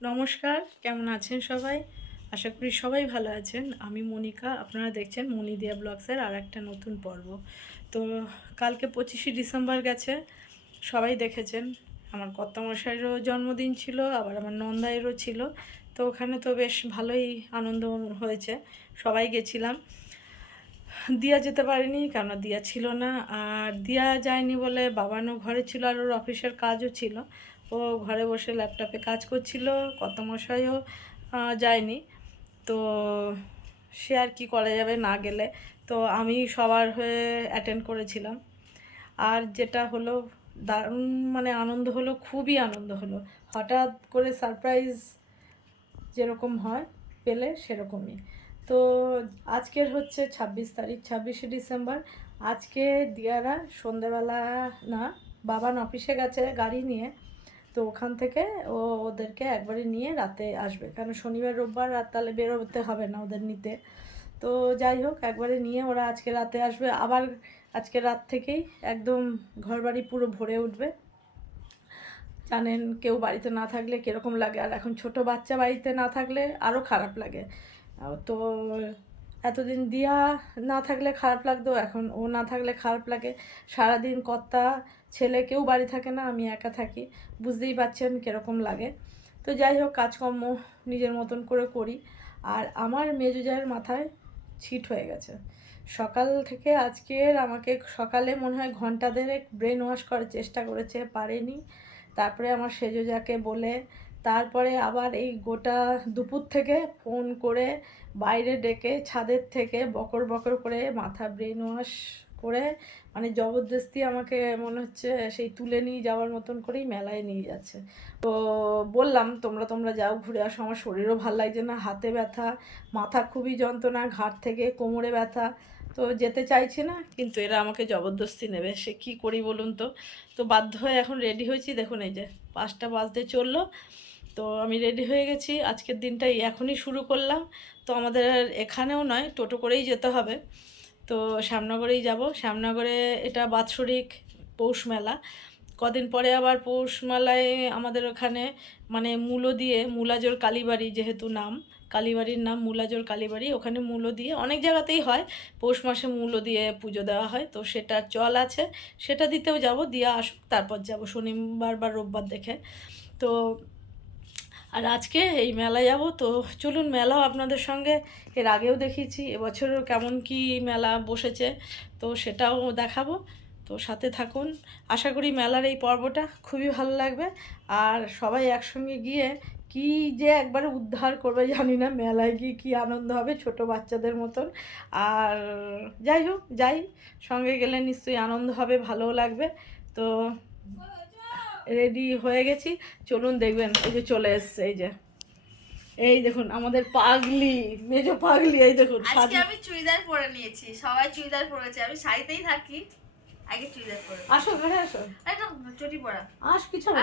নমস্কার, কেমন আছেন সবাই? আশা করি সবাই ভালো আছেন। আমি মনিকা, আপনারা দেখছেন মনিদিয়া ব্লগসের আর একটা নতুন পর্ব। তো কালকে 25শে ডিসেম্বর গেছে, সবাই দেখেছেন। আমার কর্তামশাইয়েরও জন্মদিন ছিল, আবার আমার নন্দাইয়েরও ছিল। তো ওখানে তো বেশ ভালোই আনন্দ হয়েছে, সবাই গেছিলাম। দিয়া যেতে পারেনি, কারণ দিয়া ছিল না। আর দিয়া যায়নি বলে বাবানও ঘরে ছিল, আর ওর অফিসের কাজও ছিল। ও ঘরে বসে ল্যাপটপে কাজ করছিল, কর্তামশাইও যায়নি। তো সে আর কি করা যাবে না গেলে। তো আমি সবার হয়ে অ্যাটেন্ড করেছিলাম। আর যেটা হলো, দারুণ মানে আনন্দ হলো, খুবই আনন্দ হলো। হঠাৎ করে সারপ্রাইজ যেরকম হয় পেলে সেরকমই। তো আজকের হচ্ছে 26 তারিখ, 26শে ডিসেম্বর। আজকে দিয়ারা সন্ধেবেলা, না, বাবান অফিসে গেছে গাড়ি নিয়ে। তো ওখান থেকে ওদেরকে একবারে নিয়ে রাতে আসবে, কারণ শনিবার রোববার রাত তাহলে বেরোতে হবে না ওদের নিতে। তো যাই হোক, একবারে নিয়ে ওরা আজকে রাতে আসবে। আবার আজকে রাত থেকেই একদম ঘরবাড়ি পুরো ভরে উঠবে। জানেন, কেউ বাড়িতে না থাকলে কীরকম লাগে, আর এখন ছোট বাচ্চা বাড়িতে না থাকলে আরও খারাপ লাগে। তো এতদিন দিয়া না থাকলে খারাপ লাগতো, এখন ও না থাকলে খারাপ লাগে। সারাদিন কর্তা ছেলে কেউ বাড়ি থাকে না, আমি একা থাকি, বুঝতেই পারছেন কীরকম লাগে। তো যাই হোক, কাজকর্ম নিজের মতন করে করি। আর আমার মেজো জায়ের মাথায় ছিট হয়ে গেছে সকাল থেকে। আজকের আমাকে সকালে মনে হয় ঘন্টা দেড়েক ব্রেন ওয়াশ করার চেষ্টা করেছে, পারেনি। তারপরে আমার সেজো যাকে বলে, তারপরে আবার এই গোটা দুপুর থেকে ফোন করে বাইরে ডেকে ছাদের থেকে বকর বকর করে মাথা ব্রেন ওয়াশ করে, মানে জবরদস্তি আমাকে মনে হচ্ছে সেই তুলে নিয়ে যাওয়ার মতন করেই মেলায় নিয়ে যাচ্ছে। তো বললাম তোমরা যাও, ঘুরে আসো, আমার শরীরও ভাল লাগছে না, হাতে ব্যথা, মাথা খুবই যন্ত্রণা, ঘাট থেকে কোমরে ব্যথা। তো যেতে চাইছি না, কিন্তু এরা আমাকে জবরদস্তি নেবে, সে কি করি বলুন তো। তো বাধ্য হয়ে এখন রেডি হয়েছি, দেখুন এই যে 5টা বাজতে চললো। তো আমি রেডি হয়ে গেছি, আজকের দিনটা এখনই শুরু করলাম। তো আমাদের এখানেও নয়, টোটো করেই যেতে হবে। তো শ্যামনগরেই যাব। শ্যামনগরে এটা বাৎসরিক পৌষ মেলা। কদিন পরে আবার পৌষ মেলায় আমাদের ওখানে মানে মূলো দিয়ে, মূলাজোর কালীবাড়ি যেহেতু নাম, কালীবাড়ির নাম মূলাজোর কালীবাড়ি, ওখানে মূলো দিয়ে অনেক জায়গাতেই হয়, পৌষ মাসে মূলো দিয়ে পুজো দেওয়া হয়। তো সেটার চল আছে, সেটা দিতেও যাব, দিয়ে আসুক তারপর যাব শনিবার বা রোববার দেখে। তো আর আজকে এই মেলায় যাব। তো চলুন, মেলাও আপনাদের সঙ্গে এর আগেও দেখিয়েছি, এবছরও কেমন কি মেলা বসেছে তো সেটাও দেখাবো। তো সাথে থাকুন, আশা করি মেলার এই পর্বটা খুবই ভালো লাগবে। আর সবাই একসঙ্গে গিয়ে কি যে একবারে উদ্ধার করবে জানি না, মেলায় গিয়ে কী আনন্দ হবে ছোট বাচ্চাদের মতন। আর যাই হোক, যাই, সঙ্গে গেলে নিশ্চয়ই আনন্দ হবে, ভালোও লাগবে। তো রেডি হয়ে গেছি, চলুন দেখবেন। এই যে চলে এসছে, এই দেখুন আমাদের পাগলি, মেজো পাগলি, এই দেখুন। আজকে আমি চুড়িদার পরে নিয়েছি, সবাই চুড়িদার পরেছে, আমি শাড়িতেই থাকি। আগে চুড়িদার পরে আসো ঘরে আসো, একদম চটি পরা আস কিছু না।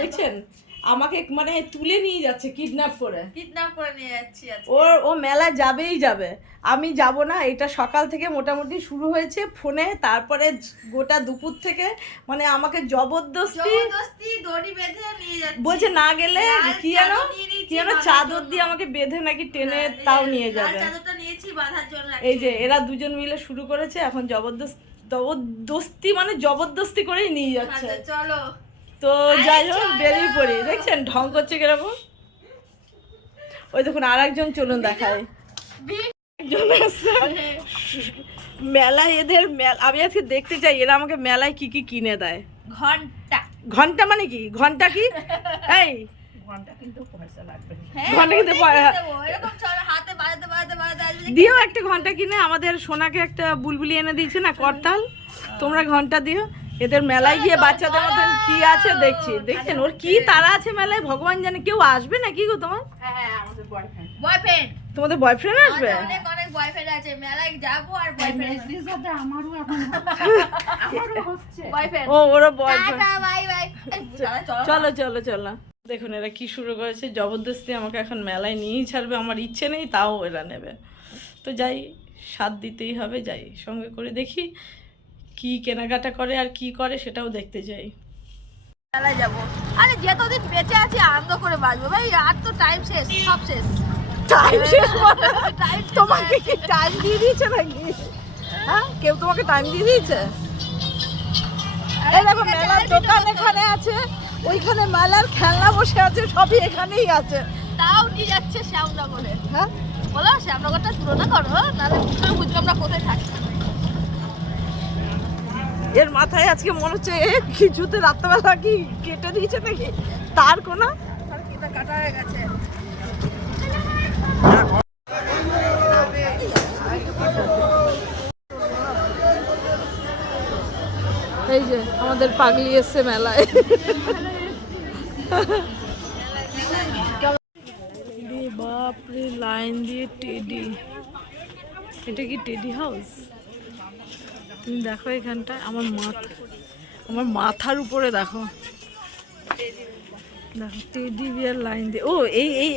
দেখছেন আমাকে মানে তুলে নিয়ে যাচ্ছে, কিডন্যাপ করে নিয়ে যাচ্ছি আজকে। ও মেলা যাবেই যাবে, আমি যাব না। এটা সকাল থেকে মোটামুটি শুরু হয়েছে ফোনে, তারপরে গোটা দুপুর থেকে মানে আমাকে জবরদস্তি দড়ি বেঁধে নিয়ে যাচ্ছে, বলছে না গেলে কি যেন চাদর দিয়ে আমাকে বেঁধে নাকি টেনে তাও নিয়ে যাবে। চাদরটা নিয়েছি বাঁধার জন্য। এই যে এরা দুজন মিলে শুরু করেছে, এখন জবরদস্তি মানে জবরদস্তি করেই নিয়ে যাচ্ছে। চলো তো যাই হোক, বেরিয়ে পড়ি। দেখছেন ঢং করছে কিরকম, ওই দেখুন আর একজন, চলুন দেখায়। মেলায় এদের আমি আজকে দেখতে চাই এরা আমাকে মেলায় কি কি কিনে দেয়। ঘন্টা, ঘন্টা মানে কি? ঘন্টা কি? এই ঘন্টা কিন্তু পয়সা লাগবে, ঘন্টা কিন্তু এরকম হাতে বাজাতে বাজাতে বাজাতে দিও একটা ঘন্টা কিনে। আমাদের সোনাকে একটা বুলবুলি এনে দিয়েছে না করতাল, তোমরা ঘন্টা দিও। এদের মেলায় গিয়ে বাচ্চাদের মতন কি আছে দেখছি। দেখছেন ওর কি তারা আছে মেলায়, ভগবান জানে। কেউ আসবে না কি গো তোমার? হ্যাঁ, আমাদের বয়ফ্রেন্ড। তোমাদের বয়ফ্রেন্ড আসবে? অনেক অনেক বয়ফ্রেন্ড আছে, মেলায় যাবো আর বয়ফ্রেন্ড সাথে আমারও হচ্ছে বয়ফ্রেন্ড। ও ওরা বয়ফ্রেন্ড। Tata bye bye. চলো চলো চলো। দেখুন এরা কি শুরু করেছে, জবরদস্তি আমাকে এখন মেলায় নিয়েই ছাড়বে। আমার ইচ্ছে নেই, তাও এরা নেবে। তো যাই, সাথ দিতেই হবে, যাই সঙ্গে করে দেখি কি কেনাকাটা করে আর কি করে সেটাও দেখতে চাই। মেলায় যাবো আরে যতদিন বেঁচে আছি আনন্দ করে বাঁচবো ভাই, আর তো টাইম শেষ, সব শেষ। টাইম শেষ মানে টাইম তোমাকে কি টাইম দিয়ে দিয়েছে নাকি? হ্যাঁ, কেউ তোমাকে টাইম দিয়ে দিয়েছে? এই দেখো মেলার দোকান এখানে আছে, ওইখানে মেলার খেলনা বসে আছে, সবই এখানেই আছে। তাও নিয়ে যাচ্ছে শ্যামনগরে। হ্যাঁ, বলো শ্যামনগরটা তুলনা করো, নাহলে বুঝবো আমরা কোথায় থাকি। এর মাথায় আজকে মনে হচ্ছে কিছুতে রাত্রেবেলা কি কেটে দিয়েছে নাকি তার কোনো। কাটা হয়ে গেছে। এই যে আমাদের পাগলি এসছে মেলায়। বাপরে লাইন দিয়ে টেডি, এটা কি টেডি হাউস? তুমি দেখো এখানটায় আমার মাথার উপরে দেখো দেখো টেডি বিয়ার লাইন দিয়ে। ও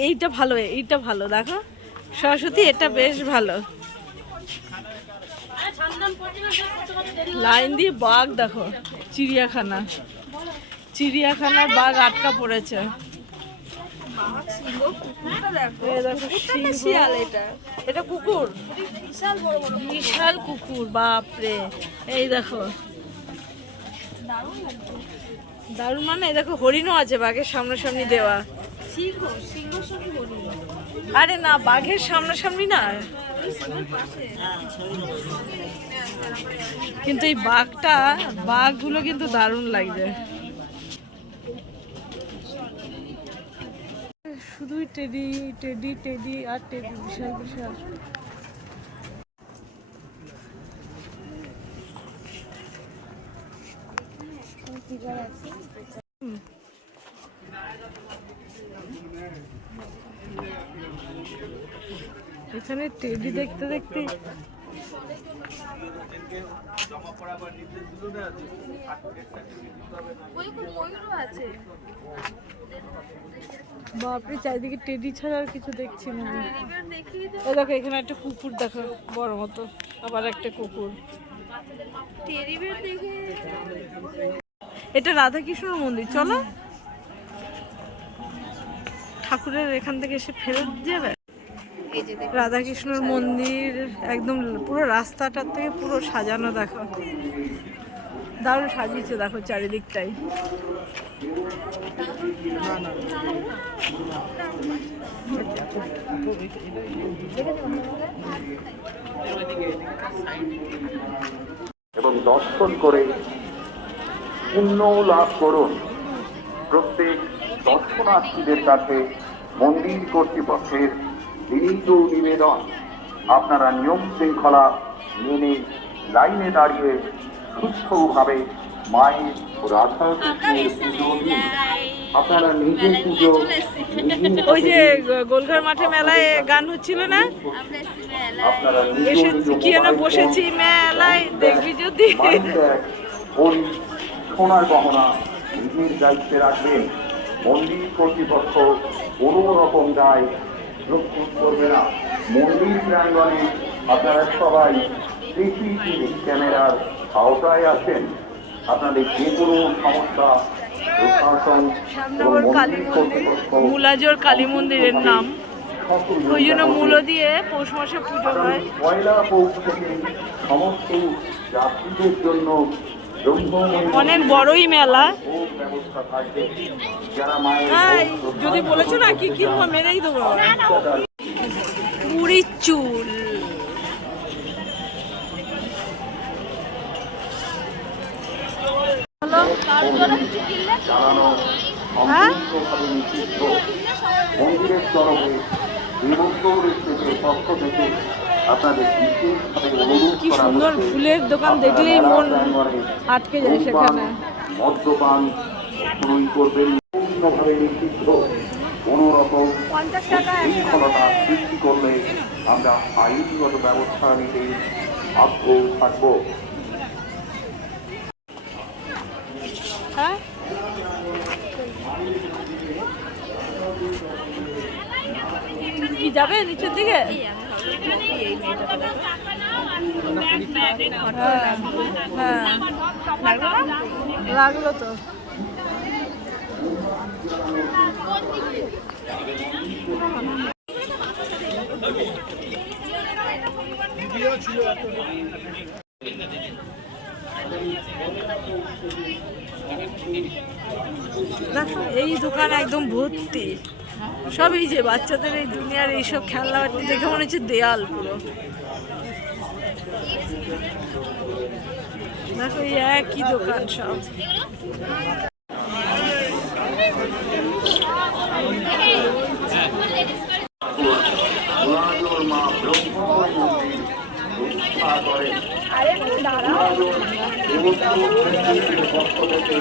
এইটা ভালো, এইটা ভালো দেখো সরস্বতী, এটা বেশ ভালো। লাইন দিয়ে বাঘ দেখো, চিড়িয়াখানার বাঘ আটকা পড়েছে। এই দেখো শিয়াল, এটা কুকুর, বিশাল কুকুর, বাপরে। এই দেখো দারুণ, মানে এই দেখো হরিণও আছে বাঘের সামনাসামনি দেওয়া। আরে না, বাঘের সামনাসামনি না, কিন্তু এই বাঘগুলো কিন্তু দারুণ লাগছে। শুধুই টেডি টেডি টেডি আর টেডি, বিশাল বিশাল। এখানে টেডি দেখতে দেখতে বাপরে, চারিদিকে টেডি ছাড়া আর কিছু দেখছি না। এই দেখো এখানে একটা কুকুর দেখো বড় মতো, আবার একটা কুকুর। এটা রাধাকৃষ্ণর মন্দির, চলো ঠাকুরের এখান থেকে এসে ফেরত যাবে। রাধাকৃষ্ণর মন্দির একদম পুরো রাস্তাটার থেকে পুরো সাজানো, দেখো দারুণ সাজিয়েছে, দেখো চারিদিকটাই। এবং দর্শন করে পুণ্য লাভ করুন। প্রত্যেক দর্শনার্থীদের কাছে মন্দির কর্তৃপক্ষের বিনীত নিবেদন, আপনারা নিয়ম শৃঙ্খলা মেনে লাইনে দাঁড়িয়ে সুস্থভাবে মায়ের ও রাধাকৃষ্ণের পুজো দিন। আপনারা নিজে পুজো ওই যে গোলঘর মাঠে মেলায় গান হচ্ছিল না, আপনারা এসে কি যেন বসেছি মেলায়, দেখবি যদি। ওই সোনার গহনা নিজের দায়িত্বে রাখবেন। মন্দির কর্তৃপক্ষ কোনো রকম দায় লক্ষ্য করবে না। মন্দির প্রাঙ্গণে আপনারা সবাই সিসিটিভি ক্যামেরার আওতায় আছেন। আপনাদের যে কোনো সমস্যা প্রশাসন এবং মন্দির কর্তৃপক্ষ মুলাজোর কালী মন্দিরের নাম, ওই জন্য মূলো দিয়ে পৌষ মাসে পুজো হয়। পয়লা পৌষ থেকে সমস্ত যাত্রীদের জন্য অনেক বড়ই মেলা। ব্যবস্থা থাকবে। যারা মায়ের যদি বলেছো না কি কিনবো মেরেই দেবো। পুরীর চুল, চালানো সম্পূর্ণভাবে নিষিদ্ধ। মন্দিরের তরফে দেবত্বের পক্ষ থেকে আপনাদের বিশেষভাবে অনুরোধ কি করা সুন্দর হচ্ছে, ফুলের দোকান দেখলেই মন আটকে যায় সেখানে। মদ্যপান শুরুই করবেন, পূর্ণভাবে নিষিদ্ধ। কোনো রকম বিশৃঙ্খলতা সৃষ্টি করলে আমরা আইনগত ব্যবস্থা নিতে বাধ্য থাকব। হ্যাঁ, কি যাবে নিচের দিকে? হ্যাঁ, লাগলো তো। দেখো এই দোকান একদম ভর্তি, সব এই যে বাচ্চাদের এই দুনিয়ার এইসব খেলনাবাটি দেখে মনে হচ্ছে দেয়াল পুরো। দেখো এই একই দোকান সব। গুণাজোর মা ব্রহ্মময় মন্দির প্রতিষ্ঠা করেন। দেবত্ব পক্ষ থেকে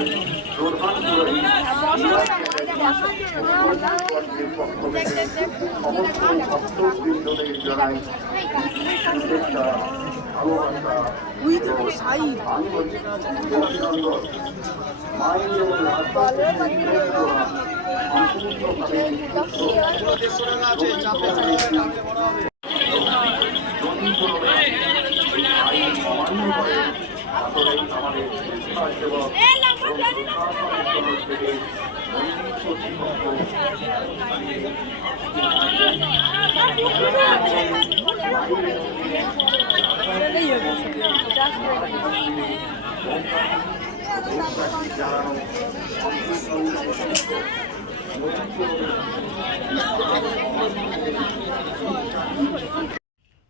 প্রধান পুরোহিত পক্ষ থেকে সমস্ত ভক্তবৃন্দদের জানাই শুভেচ্ছা, ভালোবাসা, আন্তরিক অভিনন্দন। মায়ের এবং রাজবাড়ির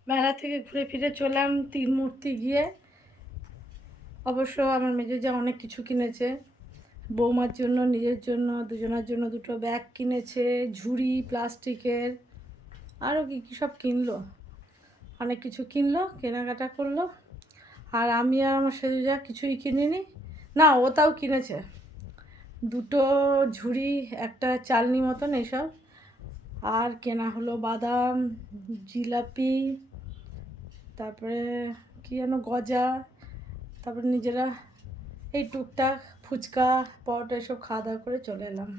মেলা থেকে ঘুরে ফিরে চললাম তিন মূর্তি গিয়ে। অবশ্য আমার মেজো যা অনেক কিছু কিনেছে, বৌমার জন্য, নিজের জন্য, দুজনের জন্য দুটো ব্যাগ কিনেছে, ঝুড়ি প্লাস্টিকের, আরও কী কী সব কিনলো, অনেক কিছু কিনলো, কেনাকাটা করলো। আর আমি আর আমার সেজো যা কিছুই কিনিনি, না ও তাও কিনেছে দুটো ঝুড়ি, একটা চালনি মতন এইসব। আর কেনা হলো বাদাম, জিলাপি, তারপরে কী যেন গজা, তারপরে নিজেরা এই টুকটাক ফুচকা পরোটা এসব খাওয়া দাওয়া করে চলে এলাম।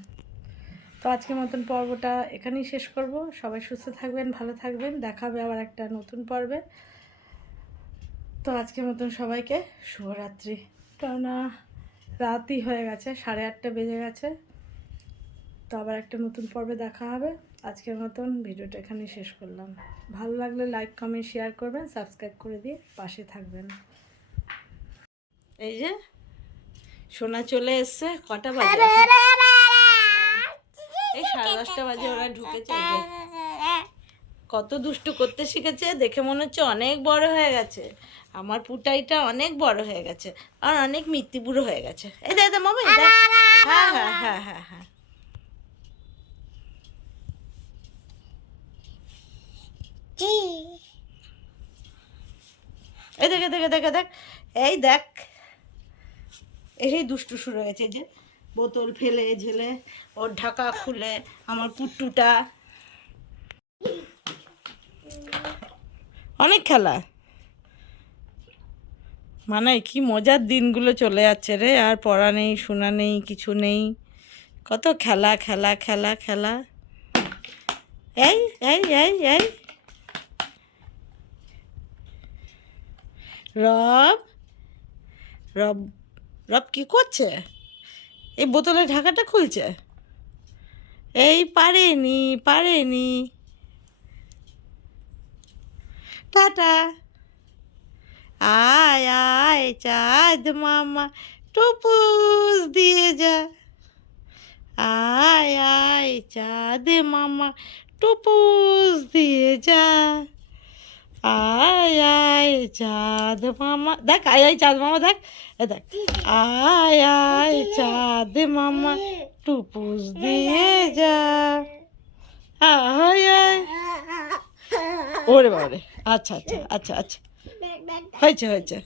তো আজকের মতন পর্বটা এখানেই শেষ করব। সবাই সুস্থ থাকবেন, ভালো থাকবেন, দেখা হবে আবার একটা নতুন পর্বে। তো আজকের মতন সবাইকে শুভরাত্রি, কেননা রাতই হয়ে গেছে, 8:30 বেজে গেছে। তো আবার একটা নতুন পর্বে দেখা হবে। আজকের মতন ভিডিওটা এখানেই শেষ করলাম। ভালো লাগলে লাইক কমেন্ট শেয়ার করবেন, সাবস্ক্রাইব করে দিয়ে পাশে থাকবেন। এই যে সোনা চলে এসছে, কটা বাজে? এই 10:30 বাজে, ওরা ঢুকেছে। এই যে কত দুষ্টু করতে শিখেছে, দেখে মনে হচ্ছে অনেক বড় হয়ে গেছে। আমার পুটাইটা অনেক বড় হয়ে গেছে আর অনেক মিত্তিপুরো হয়ে গেছে। এই দে মামা, হ্যাঁ হ্যাঁ হ্যাঁ হ্যাঁ হ্যাঁ। এই দেখে দেখে দেখে দেখ, এই দেখ, এই দুষ্টু শুরু হয়েছে। যে বোতল ফেলে ঝেলে, ওর ঢাকা খুলে, আমার পুট্টুটা অনেক খেলা। মানে কি মজার দিনগুলো চলে যাচ্ছে রে, আর পড়া নেই, শোনা নেই, কিছু নেই, কত খেলা খেলা খেলা খেলা। এই এই এই এই রব রব রব কি করছে? এই বোতলের ঢাকাটা খুলছে। এই পারেনি পারেনি, টাটা। আয় আয় চাঁদ মামা, টুপুস দিয়ে যা। আয় আয় চাঁদ মামা, টুপুস দিয়ে যা। আয় আয় চাঁদ মামা, দেখ আয় আয় চাঁদ মামা, দেখ এ দেখ, আয় আয় চাঁদ মামা, টুপুস দিয়ে যা। আয় আয়, ওরে বাবারে, আচ্ছা আচ্ছা আচ্ছা আচ্ছা, হয়েছে হয়েছে।